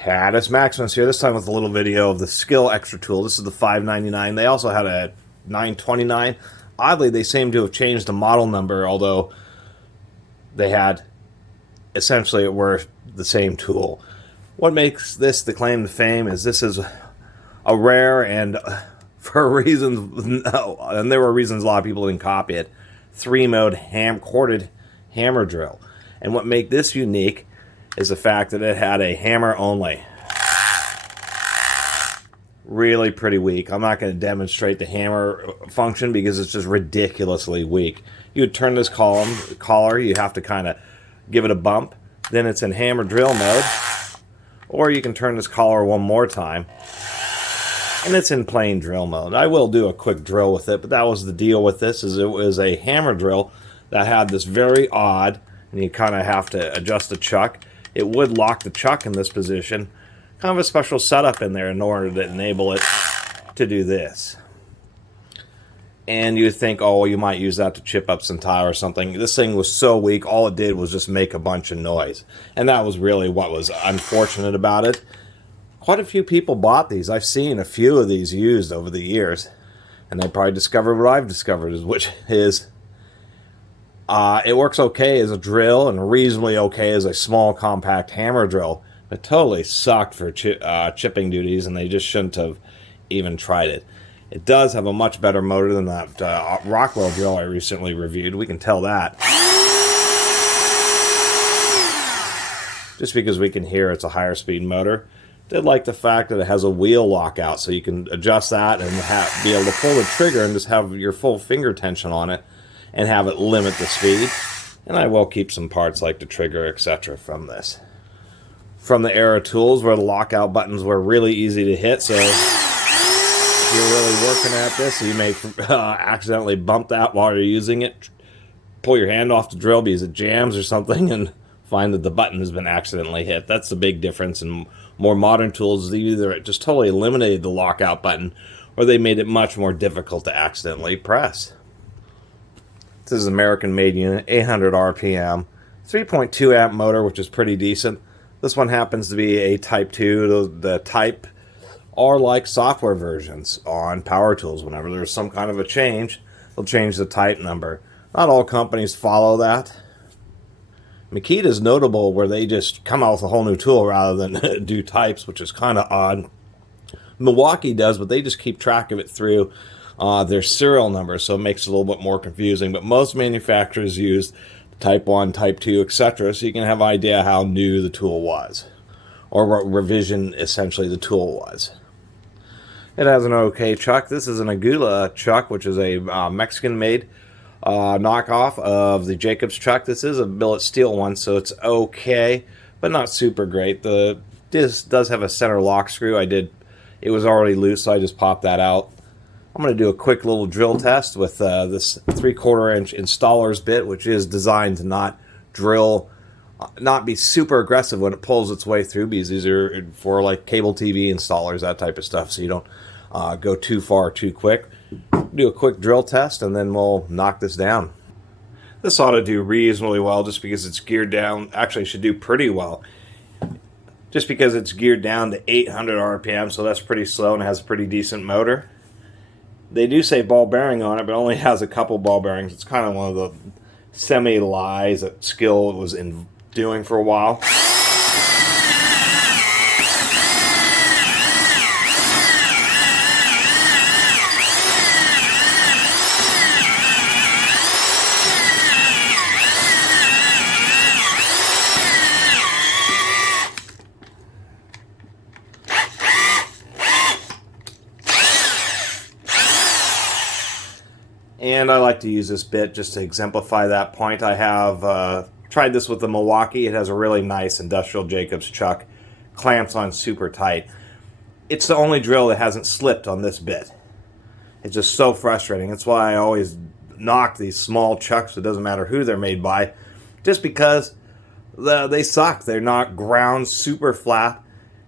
Catus, Maximus here, this time with a little video of the Skil Xtra-Tool. This is the $5.99. They also had a $9.29. Oddly, they seem to have changed the model number, although they had essentially it were the same tool. What makes this the claim to fame is this is a rare and for reasons, and there were reasons a lot of people didn't copy it, 3-mode corded hammer drill. And what made this unique is the fact that it had a hammer only. Really pretty weak. I'm not going to demonstrate the hammer function because it's just ridiculously weak. You would turn this collar, you have to kind of give it a bump, then it's in hammer drill mode, or you can turn this collar one more time and it's in plain drill mode. I will do a quick drill with it, but that was the deal with this, is it was a hammer drill that had this very odd, and you kind of have to adjust the chuck. It would lock the chuck in this position. Kind of a special setup in there in order to enable it to do this. And you think, oh, you might use that to chip up some tile or something. This thing was so weak, all it did was just make a bunch of noise. And that was really what was unfortunate about it. Quite a few people bought these. I've seen a few of these used over the years. And they probably discovered what I've discovered, which is it works okay as a drill and reasonably okay as a small compact hammer drill. It totally sucked for chipping duties, and they just shouldn't have even tried it. It does have a much better motor than that Rockwell drill I recently reviewed. We can tell that. Just because we can hear it's a higher speed motor. Did like the fact that it has a wheel lockout, so you can adjust that and be able to pull the trigger and just have your full finger tension on it and have it limit the speed. And I will keep some parts like the trigger, etc. from this. From the era tools where the lockout buttons were really easy to hit, so if you're really working at this, you may accidentally bump that while you're using it, pull your hand off the drill because it jams or something, and find that the button has been accidentally hit. That's the big difference in more modern tools. They either just totally eliminated the lockout button, or they made it much more difficult to accidentally press. This is an American-made unit, 800 RPM, 3.2 amp motor, which is pretty decent. This one happens to be a Type 2. The Type are like software versions on power tools. Whenever there's some kind of a change, they'll change the type number. Not all companies follow that. Makita is notable where they just come out with a whole new tool rather than do types, which is kind of odd. Milwaukee does, but they just keep track of it through their serial number, so it makes it a little bit more confusing. But most manufacturers use Type 1, Type 2, etc., so you can have an idea how new the tool was, or what revision essentially the tool was. It has an okay chuck. This is an Agula chuck, which is a Mexican-made knockoff of the Jacobs chuck. This is a billet steel one, so it's okay, but not super great. This does have a center lock screw. It was already loose, so I just popped that out. I'm going to do a quick little drill test with this 3/4 inch installer's bit, which is designed to not be super aggressive when it pulls its way through, because these are for like cable TV installers, that type of stuff, so you don't go too far too quick. Do a quick drill test and then we'll knock this down. This ought to do reasonably well just because it's geared down. Actually, it should do pretty well. Just because it's geared down to 800 RPM, so that's pretty slow and has a pretty decent motor. They do say ball bearing on it, but it only has a couple ball bearings. It's kind of one of the semi-lies that Skil was doing for a while. And I like to use this bit just to exemplify that point. I have tried this with the Milwaukee. It has a really nice industrial Jacobs chuck. Clamps on super tight. It's the only drill that hasn't slipped on this bit. It's just so frustrating. That's why I always knock these small chucks. It doesn't matter who they're made by. Just because they suck. They're not ground super flat.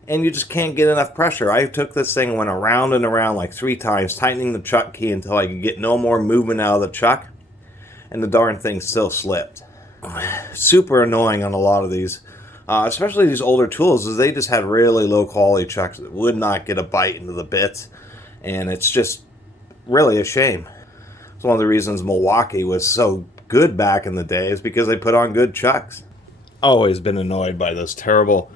And you just can't get enough pressure. I took this thing and went around and around like 3 times, tightening the chuck key until I could get no more movement out of the chuck, and the darn thing still slipped. Super annoying on a lot of these especially these older tools, is they just had really low quality chucks that would not get a bite into the bits, and it's just really a shame. It's one of the reasons Milwaukee was so good back in the day, is because they put on good chucks. Always been annoyed by those terrible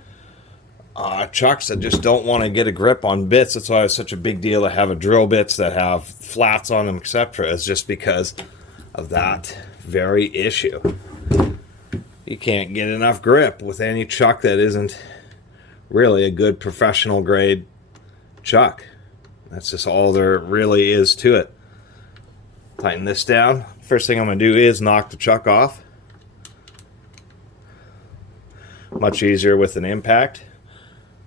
chucks that just don't want to get a grip on bits. That's why it's such a big deal to have a drill bits that have flats on them, etc. It's just because of that very issue. You can't get enough grip with any chuck that isn't really a good professional grade chuck. That's just all there really is to it. Tighten this down. First thing I'm going to do is knock the chuck off. Much easier with an impact.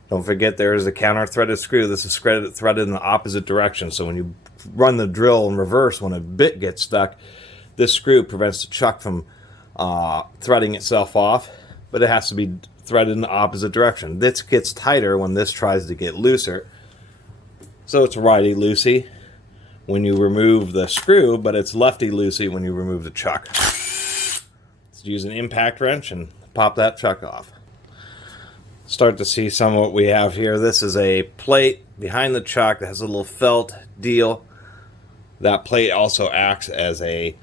Don't forget there is a counter threaded screw. This is threaded in the opposite direction. So when you run the drill in reverse, when a bit gets stuck, this screw prevents the chuck from threading itself off, but it has to be threaded in the opposite direction. This gets tighter when this tries to get looser. So it's righty-loosey when you remove the screw, but it's lefty-loosey when you remove the chuck. Let's use an impact wrench and pop that chuck off. Start to see some of what we have here. This is a plate behind the chuck that has a little felt deal. That plate also acts as a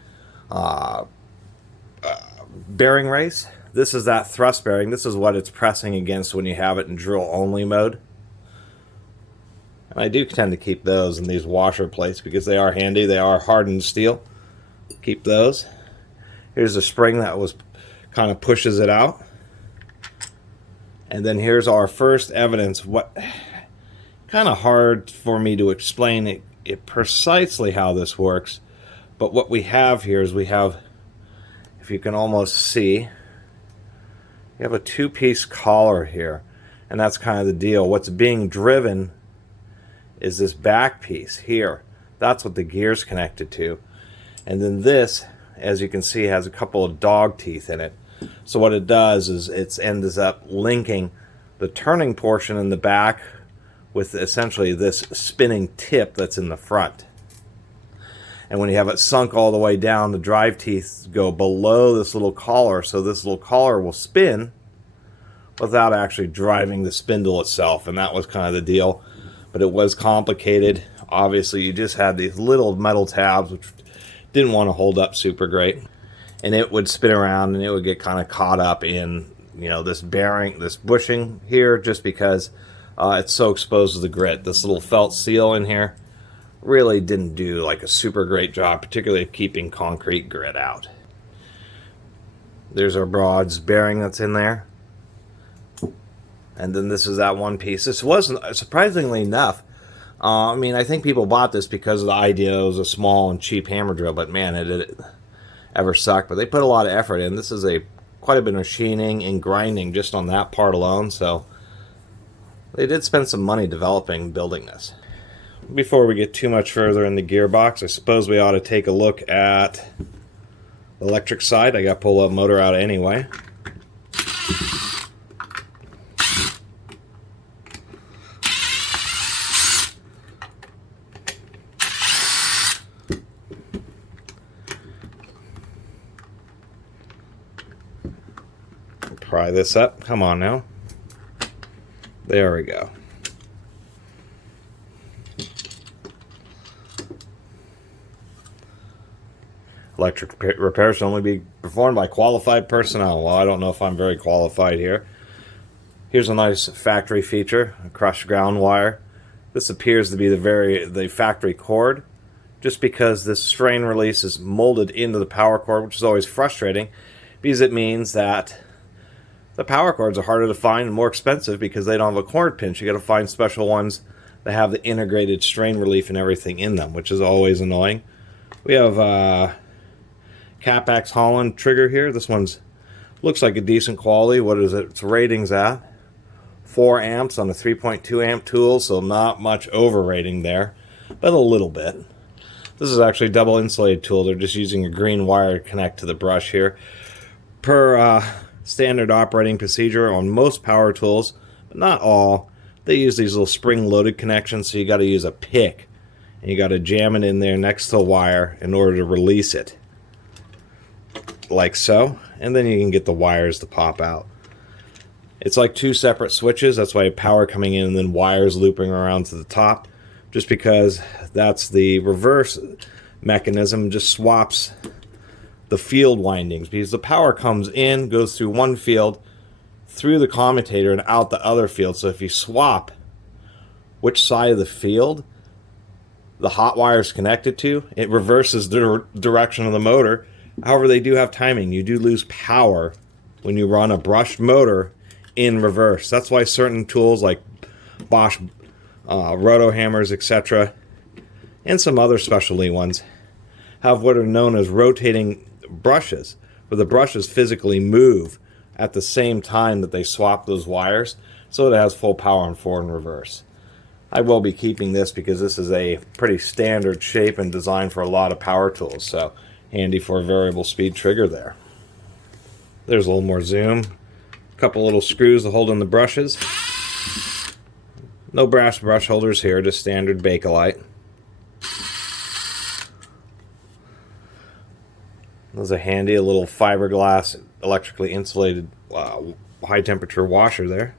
bearing race. This is that thrust bearing. This is what it's pressing against when you have it in drill only mode. And I do tend to keep those in these washer plates because they are handy. They are hardened steel. Keep those. Here's a spring that was kind of pushes it out. And then here's our first evidence. What kind of hard for me to explain it precisely how this works. But what we have here is we have, if you can almost see, you have a two-piece collar here, and that's kind of the deal. What's being driven is this back piece here. That's what the gear's connected to. And then this, as you can see, has a couple of dog teeth in it. So what it does is it ends up linking the turning portion in the back with essentially this spinning tip that's in the front. And when you have it sunk all the way down, the drive teeth go below this little collar, so this little collar will spin without actually driving the spindle itself. And that was kind of the deal. But it was complicated. Obviously, you just had these little metal tabs, which didn't want to hold up super great. And it would spin around, and it would get kind of caught up in, you know, this bearing, this bushing here, just because it's so exposed to the grit. This little felt seal in here really didn't do like a super great job, particularly keeping concrete grit out. There's our broads bearing that's in there. And then this is that one piece. This wasn't, surprisingly enough, I mean, I think people bought this because of the idea it was a small and cheap hammer drill, but man, it didn't ever suck. But they put a lot of effort in. This is quite a bit of machining and grinding just on that part alone, so they did spend some money developing, building this. Before we get too much further in the gearbox, I suppose we ought to take a look at the electric side. I got pull-up motor out anyway. Pry this up. Come on now. There we go. Electric repairs can only be performed by qualified personnel. Well, I don't know if I'm very qualified here. Here's a nice factory feature, a crushed ground wire. This appears to be the factory cord, just because this strain release is molded into the power cord, which is always frustrating, because it means that the power cords are harder to find and more expensive because they don't have a cord pinch. You got to find special ones that have the integrated strain relief and everything in them, which is always annoying. We have Capex Holland trigger here. This one's looks like a decent quality. What is it? Its ratings at 4 amps on a 3.2 amp tool, so not much overrating there, but a little bit. This is actually a double insulated tool. They're just using a green wire to connect to the brush here. Per standard operating procedure on most power tools, but not all, they use these little spring-loaded connections, so you got to use a pick, and you got to jam it in there next to the wire in order to release it, like so, and then you can get the wires to pop out. It's like two separate switches. That's why power coming in and then wires looping around to the top. Just because that's the reverse mechanism, just swaps the field windings. Because the power comes in, goes through one field, through the commutator and out the other field. So if you swap which side of the field the hot wire is connected to, it reverses the direction of the motor. However, they do have timing. You do lose power when you run a brushed motor in reverse. That's why certain tools like Bosch roto hammers, etc., and some other specialty ones have what are known as rotating brushes, where the brushes physically move at the same time that they swap those wires, so it has full power on forward and reverse. I will be keeping this because this is a pretty standard shape and design for a lot of power tools, so handy for a variable speed trigger there. There's a little more zoom. A couple little screws to hold in the brushes. No brass brush holders here, just standard Bakelite. Those are handy, a little fiberglass electrically insulated high temperature washer there.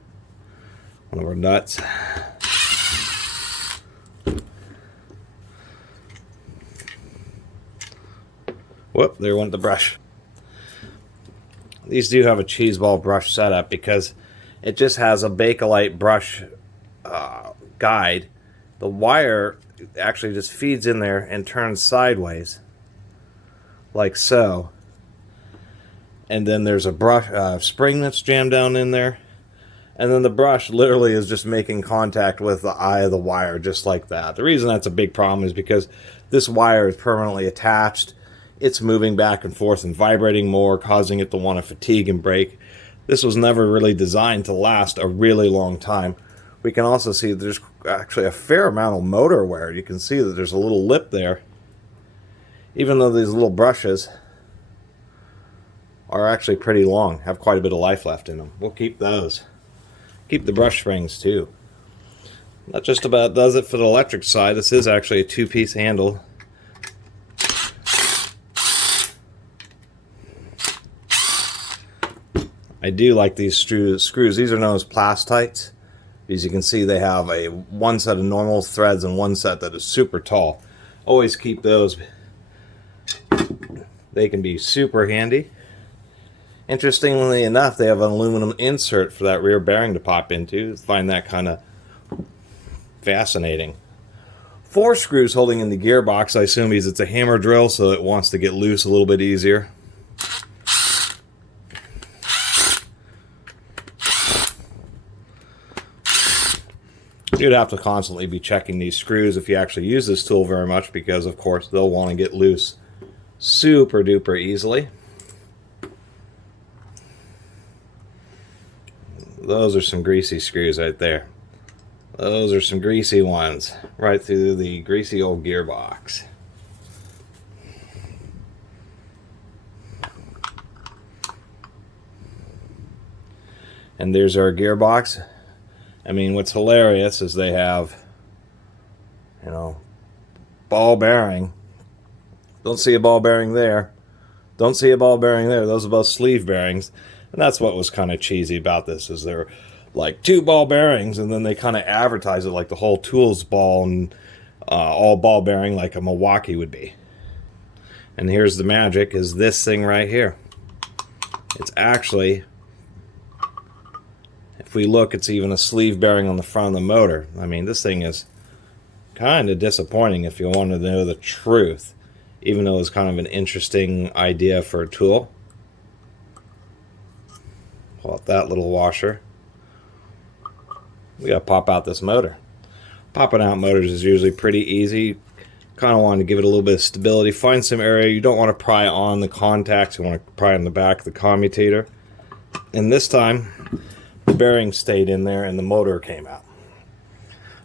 One of our nuts. Whoop, there went the brush. These do have a cheeseball brush setup because it just has a Bakelite brush guide. The wire actually just feeds in there and turns sideways, like so. And then there's a brush spring that's jammed down in there. And then the brush literally is just making contact with the eye of the wire, just like that. The reason that's a big problem is because this wire is permanently attached. It's moving back and forth and vibrating more, causing it to want to fatigue and break. This was never really designed to last a really long time. We can also see that there's actually a fair amount of motor wear. You can see that there's a little lip there. Even though these little brushes are actually pretty long, have quite a bit of life left in them. We'll keep those. Keep the brush springs too. That just about does it for the electric side. This is actually a two-piece handle. I do like these screws. These are known as plastites. As you can see, they have one set of normal threads and one set that is super tall. Always keep those. They can be super handy. Interestingly enough, they have an aluminum insert for that rear bearing to pop into. I find that kind of fascinating. 4 screws holding in the gearbox, I assume because it's a hammer drill, so it wants to get loose a little bit easier. You'd have to constantly be checking these screws if you actually use this tool very much, because of course they'll want to get loose super duper easily. Those are some greasy screws right there. Those are some greasy ones right through the greasy old gearbox. And there's our gearbox. I mean, what's hilarious is they have, you know, ball bearing. Don't see a ball bearing there. Don't see a ball bearing there. Those are both sleeve bearings. And that's what was kind of cheesy about this, is they're like 2 ball bearings, and then they kind of advertise it like the whole tool's ball and all ball bearing like a Milwaukee would be. And here's the magic, is this thing right here. It's actually, if we look, it's even a sleeve bearing on the front of the motor. I mean, this thing is kind of disappointing if you want to know the truth, even though it's kind of an interesting idea for a tool. Pull out that little washer. We gotta pop out this motor. Popping out motors is usually pretty easy. Kind of want to give it a little bit of stability. Find some area. You don't want to pry on the contacts. You want to pry on the back of the commutator. And this time, the bearing stayed in there and the motor came out.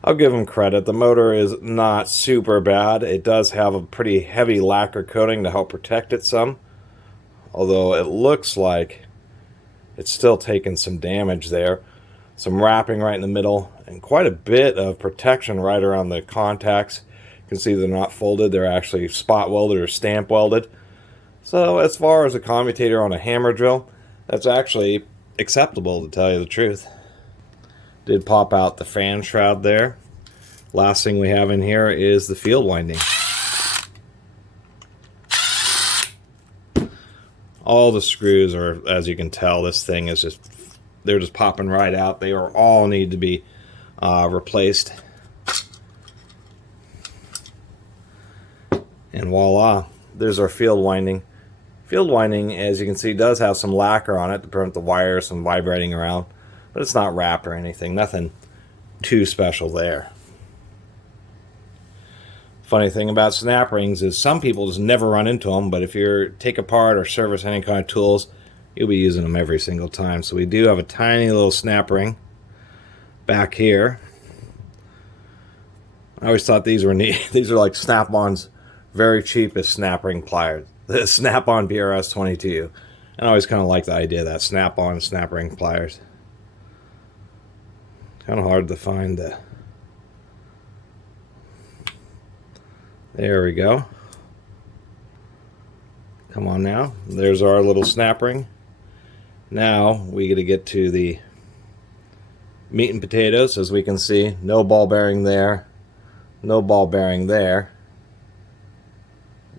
I'll give them credit. The motor is not super bad. It does have a pretty heavy lacquer coating to help protect it some. Although it looks like it's still taking some damage there. Some wrapping right in the middle and quite a bit of protection right around the contacts. You can see they're not folded. They're actually spot welded or stamp welded. So as far as a commutator on a hammer drill, that's actually acceptable, to tell you the truth. Did pop out the fan shroud there. Last thing we have in here is the field winding. All the screws are, as you can tell, this thing is just, they're just popping right out. They are all need to be replaced. And voila, there's our field winding. Field winding, as you can see, does have some lacquer on it to prevent the wires from vibrating around, but it's not wrapped or anything. Nothing too special there. Funny thing about snap rings is some people just never run into them, but if you take apart or service any kind of tools, you'll be using them every single time. So we do have a tiny little snap ring back here. I always thought these were neat. These are like Snap-on's very cheapest snap ring pliers. The Snap-on BRS 22. And I always kind of like the idea of that Snap-on snap ring pliers. Kind of hard to find the... There we go. Come on now. There's our little snap ring. Now we got to get to the meat and potatoes. As we can see, no ball bearing there. No ball bearing there.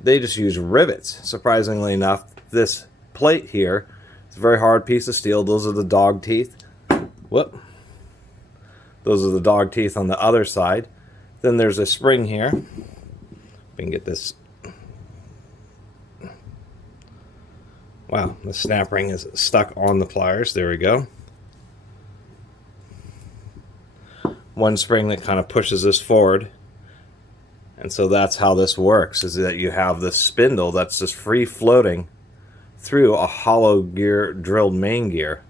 They just use rivets. Surprisingly enough, this plate here is a very hard piece of steel. Those are the dog teeth. Whoop. Those are the dog teeth on the other side. Then there's a spring here. We can get this. Wow, the snap ring is stuck on the pliers. There we go. One spring that kind of pushes this forward. And so that's how this works, is that you have this spindle that's just free floating through a hollow gear drilled main gear.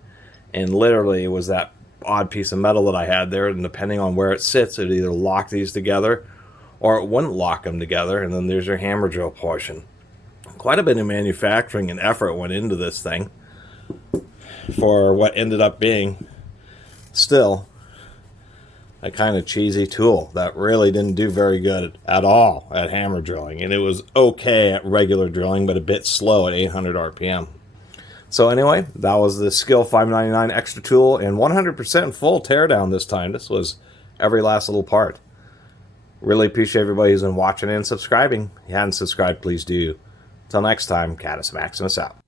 And literally it was that odd piece of metal that I had there, and depending on where it sits, it would either lock these together or it wouldn't lock them together. And then there's your hammer drill portion. Quite a bit of manufacturing and effort went into this thing for what ended up being still a kind of cheesy tool that really didn't do very good at all at hammer drilling. And it was okay at regular drilling, but a bit slow at 800 RPM. So anyway, that was the Skil 599 Xtra-Tool and 100% full teardown this time. This was every last little part. Really appreciate everybody who's been watching and subscribing. If you haven't subscribed, please do. Until next time, Catus Maximus out.